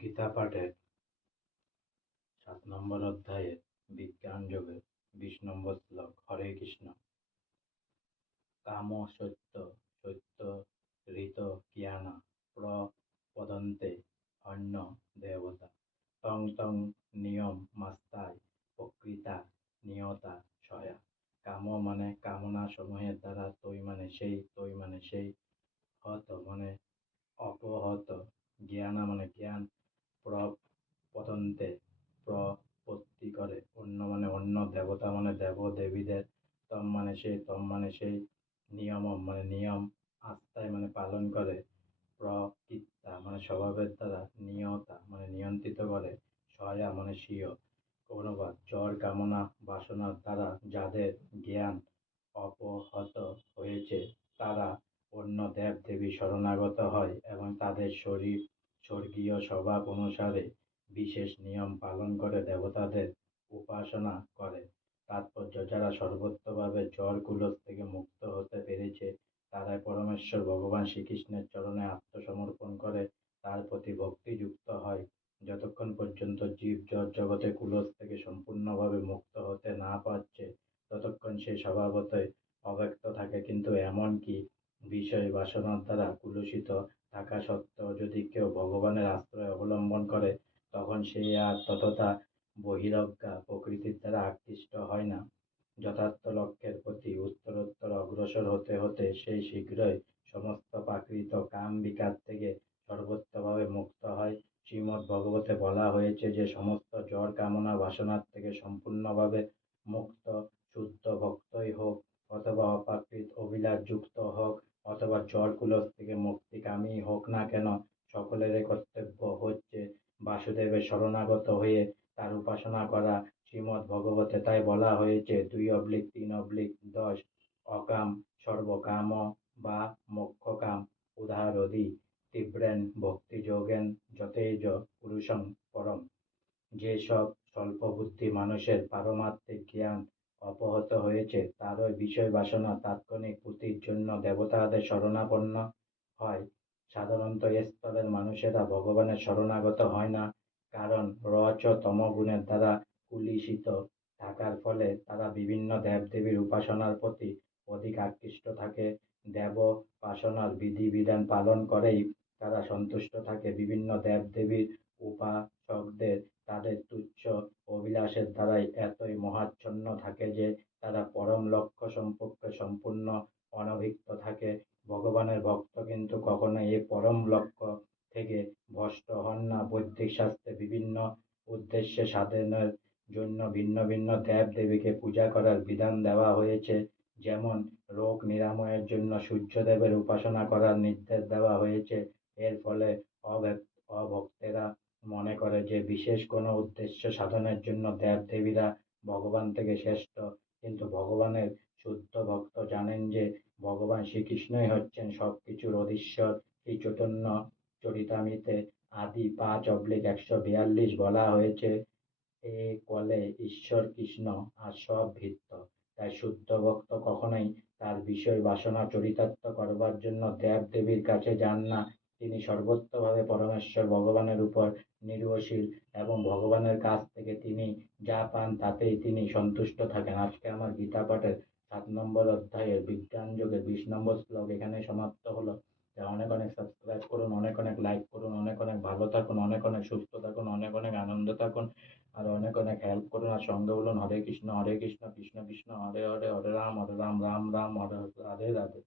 গীতা পাঠের ৭ নম্বর অধ্যায়ের বিজ্ঞান যোগের ২০ নম্বর শ্লোক। হরে কৃষ্ণ। কাম সত্য সত্য ঋত জ্ঞান প্রপদন্তে অন্য দেবতা তং তং নিয়ম মাস্তায় প্রকৃতা নিয়তা সয়া। কাম মানে কামনা সমূহের দ্বারা, তৈ মানে সেই, তৈ মানে সেই, হত মানে অপহত, জ্ঞান মানে জ্ঞান, প্রপদন্তে প্রপত্তি করে, অন্য মানে অন্য, দেবতা মানে দেব দেবীদের, তম মানে সেই, তম মানে সেই, নিয়ম মানে নিয়ম, আস্থায় মানে পালন করে, প্রকৃতা মানে স্বভাবের দ্বারা, নিয়তা মানে নিয়ন্ত্রিত করে, সয়া মানে স্বীয়। অনুবাদ: জড় কামনা বাসনার দ্বারা যাদের জ্ঞান অপহত হয়েছে তারা অন্য দেব দেবী শরণাগত হয় এবং তাদের স্বর্গীয় স্বভাব অনুসারে বিশেষ নিয়ম পালন করে দেবতাদের উপাসনা করে। তাৎপর্য: যারা সর্বোত্তভাবে জড় কুলস থেকে মুক্ত হতে পেরেছে তারাই পরমেশ্বর ভগবান শ্রীকৃষ্ণের চরণে আত্মসমর্পণ করে তার প্রতি ভক্তিযুক্ত হয়। যতক্ষণ পর্যন্ত জীব জড় জগতে কুলস থেকে সম্পূর্ণভাবে মুক্ত হতে না পারছে ততক্ষণ সে স্বভাবতই অব্যক্ত থাকে, কিন্তু এমনকি বিষয় বাসনার দ্বারা কুলুষিত থাকা সত্ত্বেও যদি কেউ ভগবানের আশ্রয় অবলম্বন করে তখন সে আর ততটা বহিরজ্ঞা প্রকৃতির দ্বারা আকৃষ্ট হয় না। যথার্থ লক্ষ্যের প্রতি উত্তরোত্তর অগ্রসর হতে হতে সেই শীঘ্রই সমস্ত প্রাকৃত কাম বিকার থেকে সর্বোত্তভাবে মুক্ত হয়। শ্রীমদ্ ভগবতে বলা হয়েছে যে সমস্ত জড় কামনা বাসনার থেকে সম্পূর্ণভাবে মুক্ত শুদ্ধ ভক্তই হোক অথবা অপ্রাকৃত অভিলাষ যুক্ত হোক অথবা জড় কুলস থেকে মুক্তিকামী হোক না কেন, সকলেরই কর্তব্য হচ্ছে বাসুদেবের শরণাগত হয়ে তার উপাসনা করা। শ্রীমদ্ ভগবতে তাই বলা হয়েছে 2-3-10 অকাম সর্বকাম বা মোক্ষকাম উদাহরদি তীব্রেন ভক্তি যোগেন যতেজ পুরুষং পরম। যে সব স্বল্পবুদ্ধি মানুষের পারমার্থিক জ্ঞান অপহত হয়েছে তারই বিষয় বাসনা তাৎক্ষণিক পুতির জন্য দেবতাদের শরণাপন্ন হয়। সাধারণত এ স্তরের মানুষেরা ভগবানের শরণাগত হয় না, কারণ রজ ও তমগুণের দ্বারা কুলিশিত থাকার ফলে তারা বিভিন্ন দেবদেবীর উপাসনার প্রতি অধিক আকৃষ্ট থাকে। দেবোপাসনার বিধিবিধান পালন করেই তারা সন্তুষ্ট থাকে। বিভিন্ন দেবদেবীর উপাসকদের তাদের তুচ্ছ অভিলাষের দ্বারাই এতই মোহাচ্ছন্ন থাকে যে তারা পরম লক্ষ্য সম্পর্কে সম্পূর্ণ অনভিজ্ঞ থাকে। ভগবানের ভক্ত কিন্তু কখনোই এই পরম লক্ষ্য থেকে ভ্রষ্ট হন না। বৈদিক শাস্ত্রে বিভিন্ন উদ্দেশ্যে সাধনের জন্য ভিন্ন ভিন্ন দেব দেবীকে পূজা করার বিধান দেওয়া হয়েছে। যেমন রোগ নিরাময়ের জন্য সূর্যদেবের উপাসনা করার নির্দেশ দেওয়া হয়েছে। এর ফলে অভক্তেরা মনে করে যে বিশেষ কোনো উদ্দেশ্য সাধনের জন্য দেব দেবীরা ভগবান থেকে শ্রেষ্ঠ, কিন্তু ভগবানের শুদ্ধ ভক্ত জানেন যে ভগবান শ্রীকৃষ্ণই হচ্ছেন সবকিছুর অধীশ্বর। শ্রী চৈতন্য চরিতামৃতে আদি 5-142 বলা হয়েছে, এ কলে ঈশ্বর কৃষ্ণ আর সব ভৃত্য। তাই শুদ্ধ ভক্ত কখনোই তার বিষয় বাসনা চরিতার্থ করবার জন্য দেব দেবীর কাছে যান না। তিনি সর্বোত্তভাবে পরমেশ্বর ভগবানের উপর নির্ভরশীল এবং ভগবানের কাছ থেকে তিনি যা পান তাতেই তিনি সন্তুষ্ট থাকেন। আজকে আমার গীতা পাঠের 7 নম্বর অধ্যায়ের বিজ্ঞান যোগের 20 নম্বর শ্লোক এখানে সমাপ্ত হলো। অনেক অনেক সাবস্ক্রাইব করুন, অনেক অনেক লাইক করুন, অনেক অনেক ভালো থাকুন, অনেক অনেক সুস্থ থাকুন, অনেক অনেক আনন্দ থাকুন, আর অনেক অনেক হেল্প করুন। আর সঙ্গে বলুন হরে কৃষ্ণ কৃষ্ণ কৃষ্ণ হরে হরে, হরে রাম রাম রাম হরে হরে, রাধে রাধে।